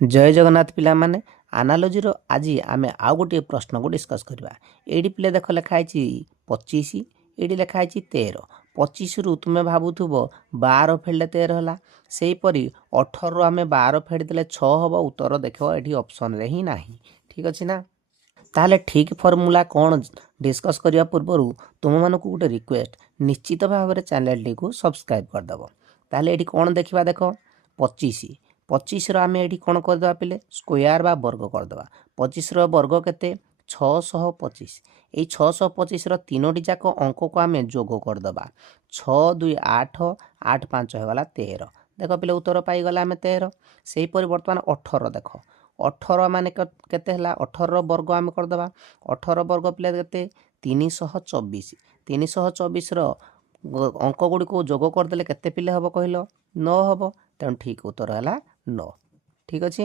जय जगन्नाथ पिला माने आनालोजी रो आज आम आउ गोटे प्रश्न को डिस्कस करवा। ये पिले देख लिखाई 25 ये लिखाई 13 25 रु तुम्हें भावुव 12 फेड़े 13 है सेहीपरि 18 रु आम 12 फेड़देले 6 हम उत्तर देख ये ऑप्शन रे ही नहीं। ठीक अच्छे ना ताहले ठीक फर्मूला कौन डिस्कस करने पूर्व तुम मानक गोटे रिक्वेस्ट निश्चित भाव में चैनल टी को सब्सक्राइब करदेव। ताहले ये कौन देखा देख 25 25 आम ये कौन करदे पिले स्क्वायर बा वर्ग करदे 25 वर्ग केते 625 ये 625 तीनोटी जाक अंक को आम जोग करदे 6 2 8 8 5 होगा 13 देख पिले उत्तर पाईगला आम 13 से बर्तमान 18 देख 18 मान केते 18 वर्ग आम करदे 18 वर्ग पिले केते 324 324 अंक गुड़ी को जोग करदे केते पिले हम कहल 9 हम तेणु ठीक उत्तर है 9। ठीक अच्छे।